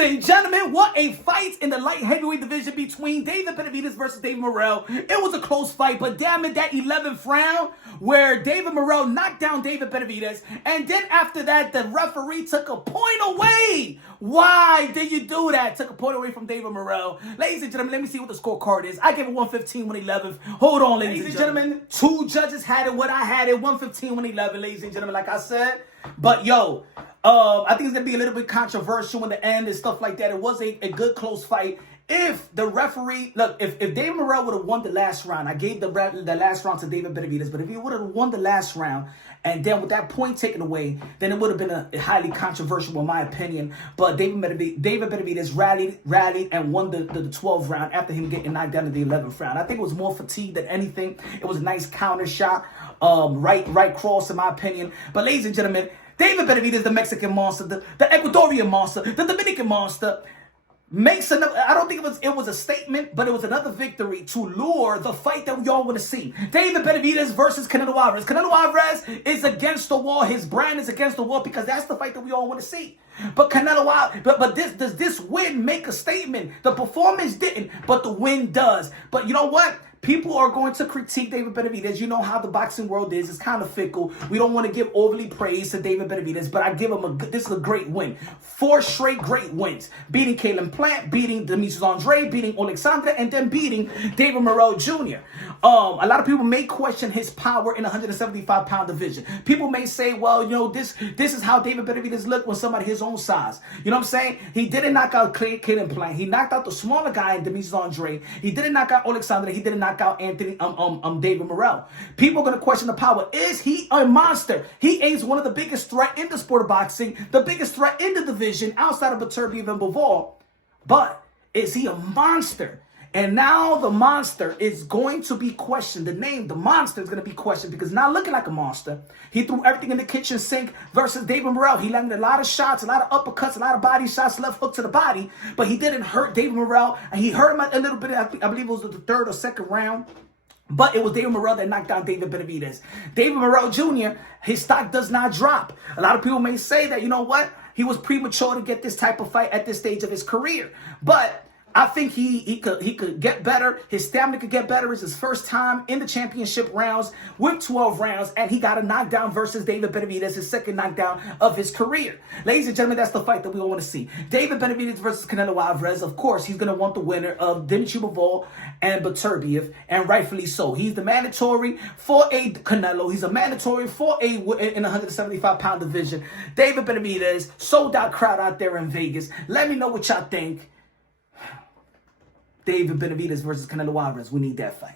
and gentlemen, what a fight in the light heavyweight division between David Benavidez versus David Morrell. It was a close fight, but damn it, that 11th round where David Morrell knocked down David Benavidez, and then after that, the referee took a point away. Why did you do that? Took a point away from David Morrell. Ladies and gentlemen, let me see what the scorecard is. I gave it 115, 111. Hold on, ladies and gentlemen. Two judges had it what I had it, 115, 111, ladies and gentlemen, like I said. But yo, I think it's going to be a little bit controversial in the end and stuff like that. It was a good close fight. If the referee, look, if David Morrell would have won the last round, I gave the last round to David Benavidez, but if he would have won the last round, and then with that point taken away, then it would have been a highly controversial in my opinion. But David Benavidez rallied and won the 12th round after him getting knocked down in the 11th round. I think it was more fatigue than anything. It was a nice counter shot, right cross in my opinion. But ladies and gentlemen, David Benavidez, the Mexican monster, the Ecuadorian monster, the Dominican monster, makes another. I don't think it was a statement, but it was another victory to lure the fight that we all want to see. David Benavidez versus Canelo Alvarez. Canelo Alvarez is against the wall. His brand is against the wall because that's the fight that we all want to see. But does this win make a statement? The performance didn't, but the win does. But you know what? People are going to critique David Benavidez. You know how the boxing world is. It's kind of fickle. We don't want to give overly praise to David Benavidez, but I give him this is a great win. 4 straight great wins. Beating Caleb Plant, beating Demetrius Andre, beating Alexander, and then beating David Morrell Jr. A lot of people may question his power in the 175-pound division. People may say, well, you know, this is how David Benavidez looked when somebody his own size. You know what I'm saying? He didn't knock out Caleb Plant. He knocked out the smaller guy in Demetrius Andre. He didn't knock out Alexander. He didn't knock out David Morrell. People are going to question the power. Is he a monster? He is one of the biggest threat in the sport of boxing, the biggest threat in the division outside of Beterbiev and Bivol. But is he a monster? And now the monster is going to be questioned. The name, the monster, is going to be questioned because not looking like a monster. He threw everything in the kitchen sink versus David Morrell. He landed a lot of shots, a lot of uppercuts, a lot of body shots, left hook to the body. But he didn't hurt David Morrell. And he hurt him a little bit, I believe it was the 3rd or 2nd round. But it was David Morrell that knocked down David Benavidez. David Morrell Jr., his stock does not drop. A lot of people may say that, you know what? He was premature to get this type of fight at this stage of his career. But I think he could get better. His stamina could get better. It's his first time in the championship rounds with 12 rounds, and he got a knockdown versus David Benavidez, his 2nd knockdown of his career. Ladies and gentlemen, that's the fight that we all want to see. David Benavidez versus Canelo Alvarez. Of course, he's going to want the winner of Demetrius Bivol and Beterbiev, and rightfully so. He's the mandatory for a Canelo. He's a mandatory for a in the 175-pound division. David Benavidez, sold out crowd out there in Vegas. Let me know what y'all think. David Benavidez versus Canelo Alvarez. We need that fight.